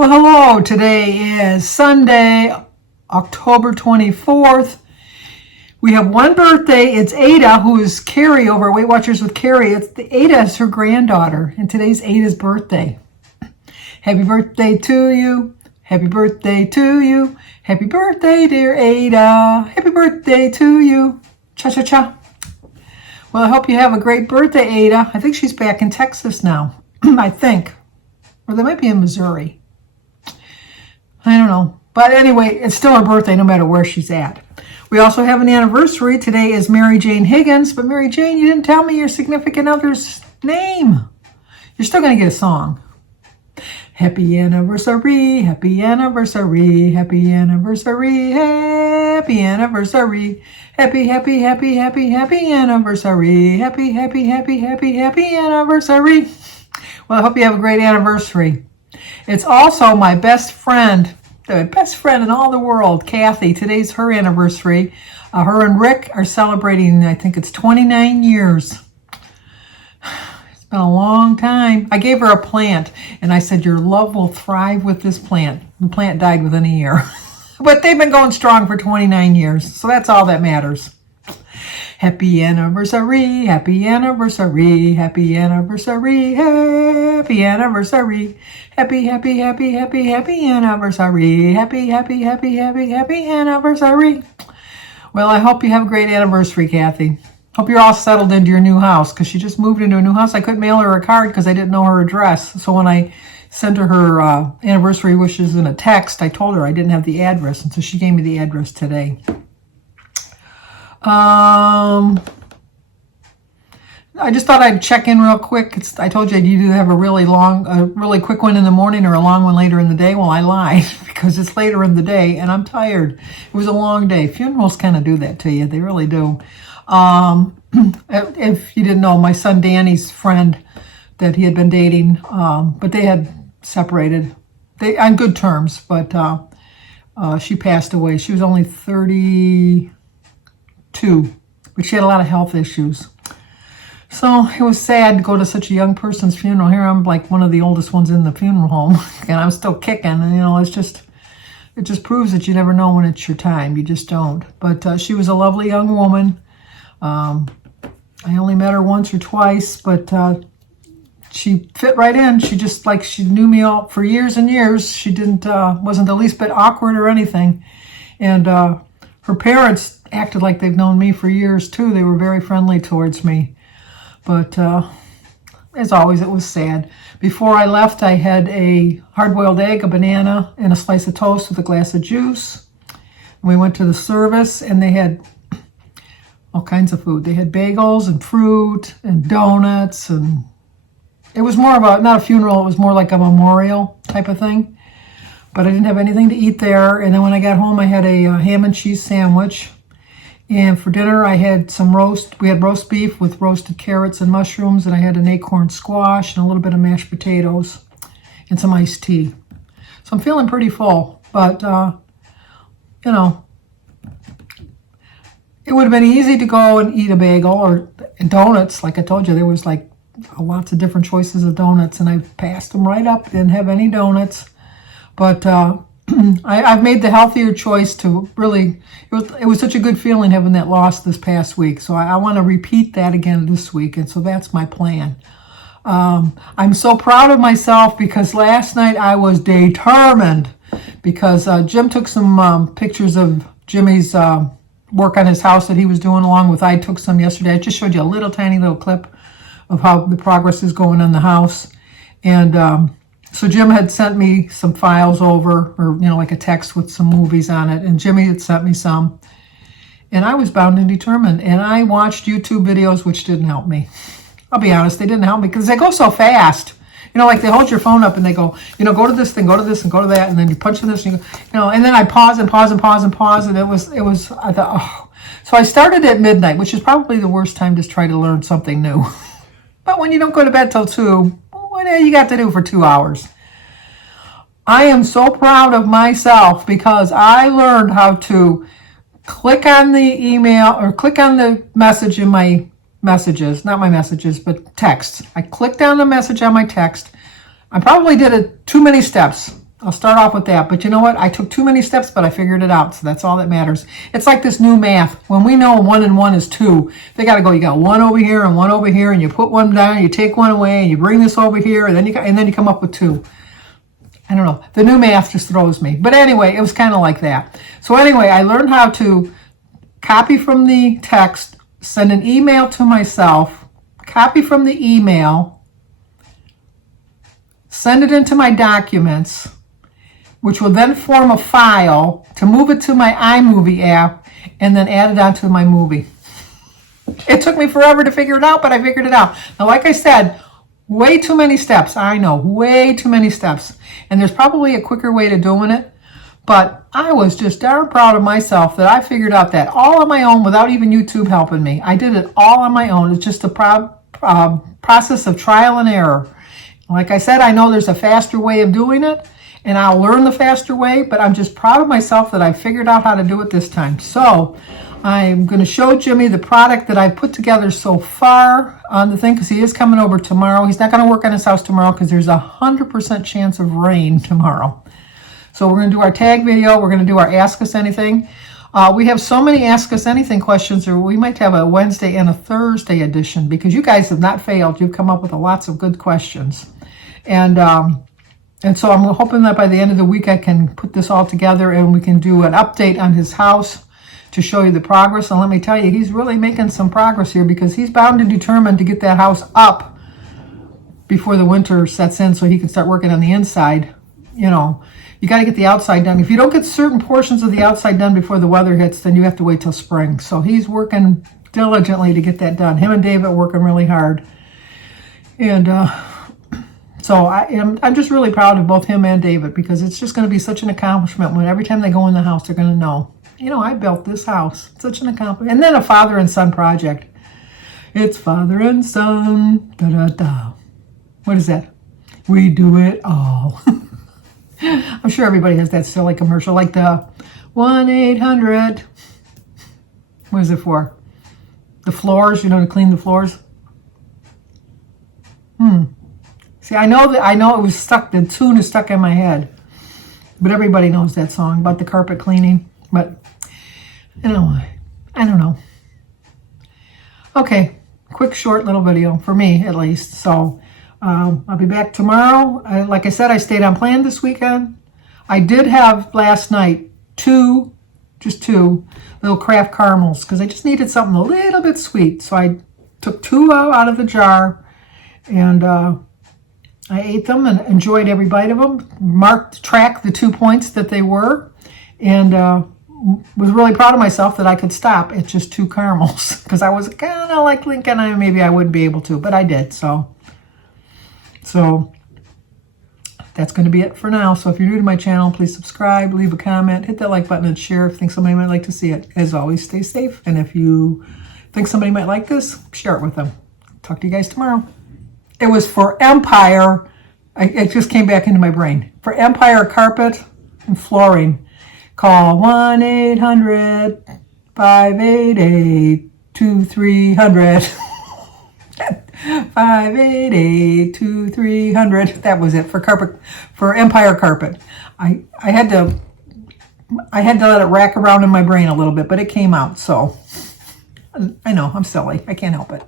Well, hello. Today is Sunday, October 24th. We have one birthday. It's Ada, who is Carrie over at Weight Watchers with Carrie. Ada is her granddaughter, and today's Ada's birthday. Happy birthday to you. Happy birthday to you. Happy birthday, dear Ada. Happy birthday to you. Cha-cha-cha. Well, I hope you have a great birthday, Ada. I think she's back in Texas now. I think. Or they might be in Missouri. I don't know. But anyway, it's still her birthday no matter where she's at. We also have an anniversary. Today is Mary Jane Higgins. But Mary Jane, you didn't tell me your significant other's name. You're still going to get a song. Happy anniversary, happy anniversary, happy anniversary, happy anniversary, happy, happy, happy, happy, happy anniversary, happy, happy, happy, happy, happy anniversary. Well, I hope you have a great anniversary. It's also my best friend, the best friend in all the world, Kathy. Today's her anniversary. Her and Rick are celebrating, I think it's 29 years. It's been a long time. I gave her a plant, and I said, your love will thrive with this plant. The plant died within a year. But they've been going strong for 29 years, so that's all that matters. Happy anniversary, happy anniversary, happy anniversary, happy anniversary, happy, happy, happy, happy, happy anniversary, happy, happy, happy, happy, happy anniversary. Well, I hope you have a great anniversary, Kathy. Hope you're all settled into your new house, because she just moved into a new house. I couldn't mail her a card because I didn't know her address. So when I sent her anniversary wishes in a text, I told her I didn't have the address, and so she gave me the address today. I just thought I'd check in real quick. I told you I'd either have a really quick one in the morning or a long one later in the day. Well, I lied because it's later in the day and I'm tired. It was a long day. Funerals kind of do that to you. They really do. If you didn't know, my son Danny's friend that he had been dating, but they had separated. They on good terms, but she passed away. She was only 32, but she had a lot of health issues. So it was sad to go to such a young person's funeral. Here I'm like one of the oldest ones in the funeral home, and I'm still kicking. And it just proves that you never know when it's your time. You just don't. But she was a lovely young woman. I only met her once or twice, but she fit right in. She knew me all for years and years. She wasn't the least bit awkward or anything. And her parents acted like they've known me for years too. They were very friendly towards me. But as always, it was sad. Before I left, I had a hard-boiled egg, a banana, and a slice of toast with a glass of juice. And we went to the service, and they had all kinds of food. They had bagels and fruit and donuts, and it was more of not a funeral, it was more like a memorial type of thing. But I didn't have anything to eat there. And then when I got home, I had a ham and cheese sandwich. And for dinner, I had we had roast beef with roasted carrots and mushrooms, and I had an acorn squash and a little bit of mashed potatoes and some iced tea. So I'm feeling pretty full, but, it would have been easy to go and eat a bagel or donuts. Like I told you, there was like lots of different choices of donuts, and I passed them right up, didn't have any donuts. But I've made the healthier choice to really, it was such a good feeling having that loss this past week. So I want to repeat that again this week. And so that's my plan. I'm so proud of myself because last night I was determined because Jim took some pictures of Jimmy's work on his house that he was doing I took some yesterday. I just showed you a tiny little clip of how the progress is going on the house. And, so Jim had sent me some files over, or, like a text with some movies on it, and Jimmy had sent me some. And I was bound and determined, and I watched YouTube videos, which didn't help me. I'll be honest, they didn't help me, because they go so fast. Like they hold your phone up, and they go, go to this thing, go to this, and go to that, and then you punch in this, and and then I pause, and it was, I thought, oh. So I started at midnight, which is probably the worst time to try to learn something new. But when you don't go to bed till 2, what do you got to do for 2 hours? I am so proud of myself because I learned how to click on the email or click on the message in my messages, not my messages, but text. I clicked on the message on my text. I probably did it too many steps. I'll start off with that. But you know what? I took too many steps, but I figured it out. So that's all that matters. It's like this new math. When we know 1 and 1 is 2, they got to go, you got 1 over here and 1 over here, and you put 1 down, you take 1 away, and you bring this over here, and then you come up with 2. I don't know. The new math just throws me. But anyway, it was kind of like that. So anyway, I learned how to copy from the text, send an email to myself, copy from the email, send it into my documents, which will then form a file to move it to my iMovie app and then add it onto my movie. It took me forever to figure it out, but I figured it out. Now, like I said, way too many steps. I know, way too many steps. And there's probably a quicker way to doing it, but I was just darn proud of myself that I figured out that all on my own without even YouTube helping me. I did it all on my own. It's just a process of trial and error. Like I said, I know there's a faster way of doing it, and I'll learn the faster way, but I'm just proud of myself that I figured out how to do it this time. So I'm going to show Jimmy the product that I put together so far on the thing, because he is coming over tomorrow. He's not going to work on his house tomorrow because there's 100% chance of rain tomorrow. So we're going to do our tag video. We're going to do our Ask Us Anything. We have so many Ask Us Anything questions, or we might have a Wednesday and a Thursday edition, because you guys have not failed. You've come up with lots of good questions. And so I'm hoping that by the end of the week I can put this all together and we can do an update on his house to show you the progress. And let me tell you, he's really making some progress here, because he's bound and determined to get that house up before the winter sets in so he can start working on the inside. You know, you got to get the outside done. If you don't get certain portions of the outside done before the weather hits, then you have to wait till spring. So he's working diligently to get that done. Him and David are working really hard. And so I'm just really proud of both him and David, because it's just going to be such an accomplishment when every time they go in the house, they're going to know, you know, I built this house. It's such an accomplishment. And then a father and son project. It's father and son. Da da da. What is that? We do it all. I'm sure everybody has that silly commercial, like the 1-800. What is it for? The floors, you know, to clean the floors. See, I know it was stuck. The tune is stuck in my head, but everybody knows that song about the carpet cleaning. But I don't know. Okay, quick, short little video for me, at least. So I'll be back tomorrow. Like I said, I stayed on plan this weekend. I did have last night just two little craft caramels, because I just needed something a little bit sweet. So I took 2 out of the jar, and I ate them and enjoyed every bite of them. Tracked the 2 points that they were, and was really proud of myself that I could stop at just 2 caramels, because I was kind of like thinking maybe I wouldn't be able to, but I did. So that's going to be it for now. So if you're new to my channel, please subscribe, leave a comment, hit that like button, and share if you think somebody might like to see it. As always, stay safe, and if you think somebody might like this, share it with them. Talk to you guys tomorrow. It was for Empire. It just came back into my brain. For Empire Carpet and Flooring, call 1-800-588-2300. 588-2300. That was it for Empire Carpet. I had to let it rack around in my brain a little bit, but it came out. So I know I'm silly. I can't help it.